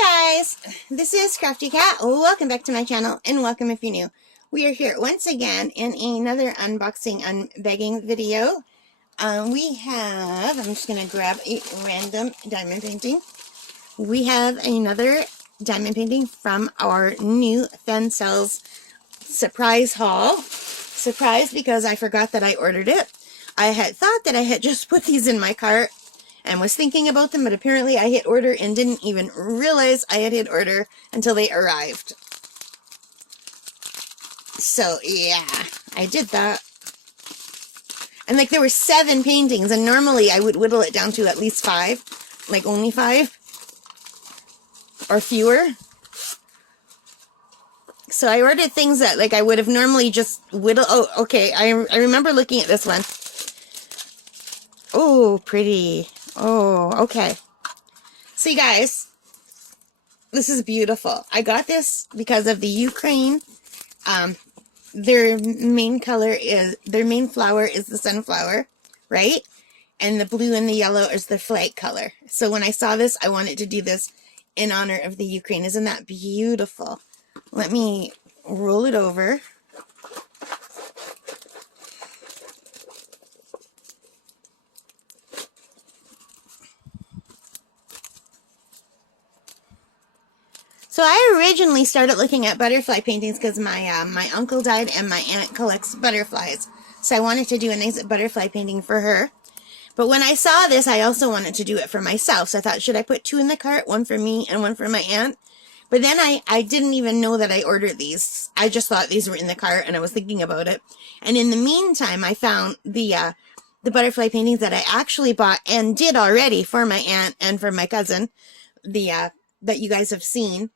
Hi guys, this is Crafty Cat. Welcome back to my channel and welcome if you're new. We are here once again in another unboxing unbagging video. I'm just going to grab a random diamond painting. We have another diamond painting from our new Fansells surprise haul. Surprise because I forgot that I ordered it. I had thought that I had just put these in my cart and was thinking about them, but apparently I hit order and didn't even realize I had hit order until they arrived. So yeah, I did that. And like there were 7 paintings, and normally I would whittle it down to at least 5, like only 5 or fewer. So I ordered things that like I would have normally just whittled. Oh, okay, I remember looking at this one. Oh, pretty. Oh, okay. See, guys, this is beautiful. I got this because of the Ukraine. Their main flower is the sunflower, right? And the blue and the yellow is the flag color. So when I saw this, I wanted to do this in honor of the Ukraine. Isn't that beautiful? Let me roll it over. So I originally started looking at butterfly paintings because my uncle died and my aunt collects butterflies. So I wanted to do a nice butterfly painting for her. But when I saw this, I also wanted to do it for myself. So I thought, should I put 2 in the cart? One for me and one for my aunt? But then I didn't even know that I ordered these. I just thought these were in the cart and I was thinking about it. And in the meantime, I found the butterfly paintings that I actually bought and did already for my aunt and for my cousin. That you guys have seen.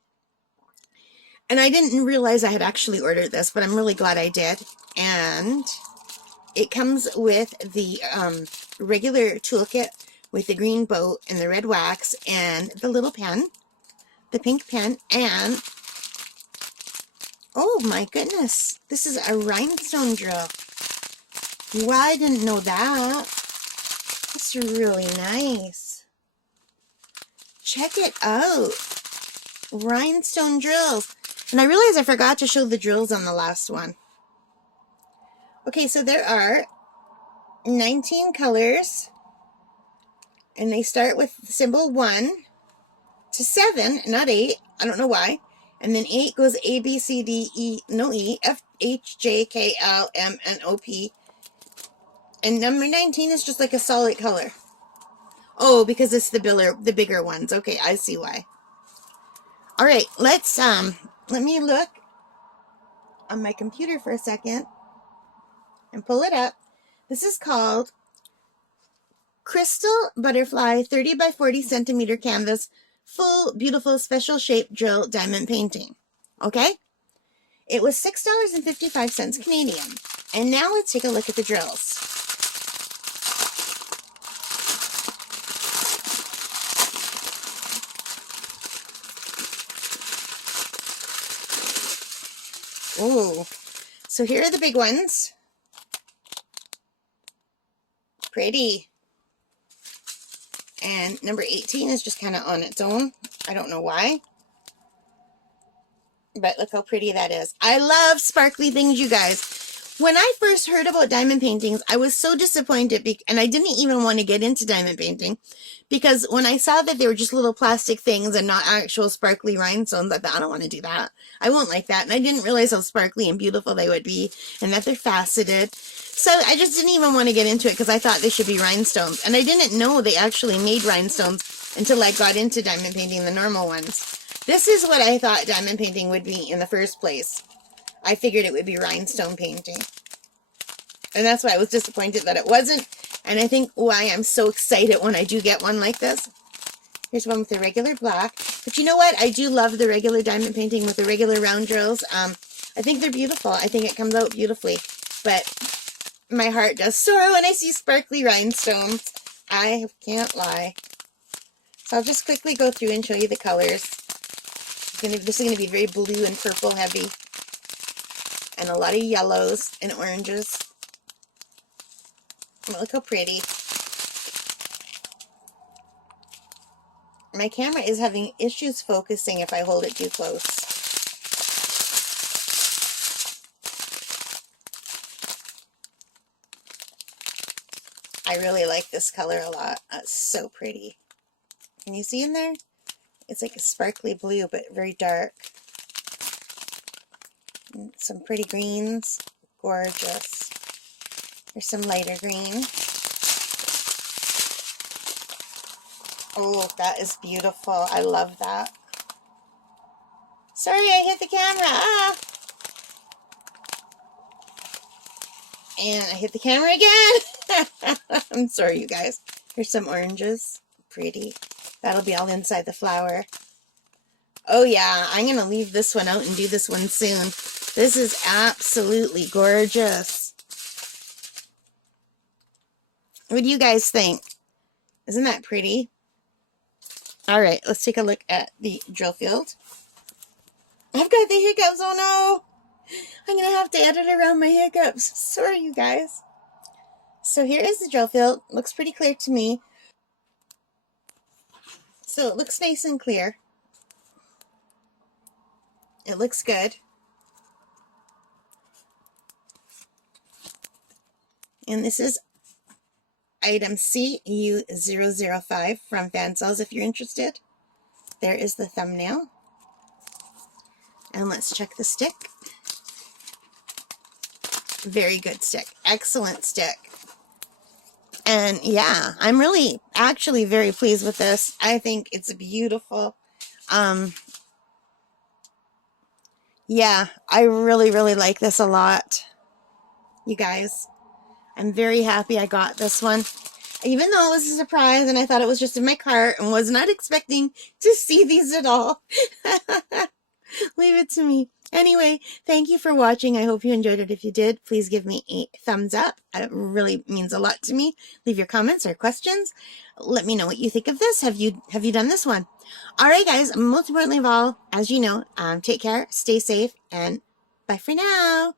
And I didn't realize I had actually ordered this, but I'm really glad I did. And it comes with the regular toolkit with the green boat and the red wax and the little pen, the pink pen, and oh my goodness, this is a rhinestone drill. Wow, I didn't know that. That's really nice. Check it out. Rhinestone drills. And I realized I forgot to show the drills on the last one. Okay, so there are 19 colors. And they start with the symbol 1 to 7, not 8. I don't know why. And then 8 goes A, B, C, D, E, no E, F, H, J, K, L, M, N, O, P. And number 19 is just like a solid color. Oh, because it's the bigger ones. Okay, I see why. All right, let me look on my computer for a second and pull it up. This is called Crystal Butterfly 30 by 40 centimeter canvas full beautiful special shape drill diamond painting. Okay? It was $6.55 Canadian. And now let's take a look at the drills. Ooh. So here are the big ones. Pretty. And number 18 is just kind of on its own. I don't know why. But look how pretty that is. I love sparkly things, you guys. When I first heard about diamond paintings, I was so disappointed. And I didn't even want to get into diamond painting. Because when I saw that they were just little plastic things and not actual sparkly rhinestones, I thought, I don't want to do that. I won't like that. And I didn't realize how sparkly and beautiful they would be. And that they're faceted. So I just didn't even want to get into it because I thought they should be rhinestones. And I didn't know they actually made rhinestones until I got into diamond painting, the normal ones. This is what I thought diamond painting would be in the first place. I figured it would be rhinestone painting. And that's why I was disappointed that it wasn't. And I think why I'm so excited when I do get one like this. Here's one with the regular black. But you know what? I do love the regular diamond painting with the regular round drills. I think they're beautiful. I think it comes out beautifully. But my heart does soar when I see sparkly rhinestones. I can't lie. So I'll just quickly go through and show you the colors. This is going to be very blue and purple heavy. And a lot of yellows and oranges. Oh, look how pretty. my camera is having issues focusing if I hold it too close. I really like this color a lot. It's so pretty. Can you see in there? It's like a sparkly blue, but very dark. And some pretty greens. Gorgeous. There's some lighter green. Oh, that is beautiful. I love that. Sorry, I hit the camera. Ah! And I hit the camera again. I'm sorry, you guys. Here's some oranges. Pretty. That'll be all inside the flower. Oh, yeah. I'm going to leave this one out and do this one soon. This is absolutely gorgeous. What do you guys think? Isn't that pretty? All right, let's take a look at the drill field. I've got the hiccups. Oh, no. I'm going to have to edit around my hiccups. Sorry, you guys. So here is the drill field. Looks pretty clear to me. So it looks nice and clear. It looks good. And this is item CU005 from Fansells if you're interested. There is the thumbnail. And let's check the stick. Very good stick. Excellent stick. And yeah, I'm really actually very pleased with this. I think it's beautiful. Yeah, I really like this a lot. You guys, I'm very happy I got this one. Even though it was a surprise and I thought it was just in my cart and was not expecting to see these at all. Leave it to me. Anyway, thank you for watching. I hope you enjoyed it. If you did, please give me a thumbs up. It really means a lot to me. Leave your comments or questions. Let me know what you think of this. Have you done this one? All right, guys. Most importantly of all, as you know, take care, stay safe, and bye for now.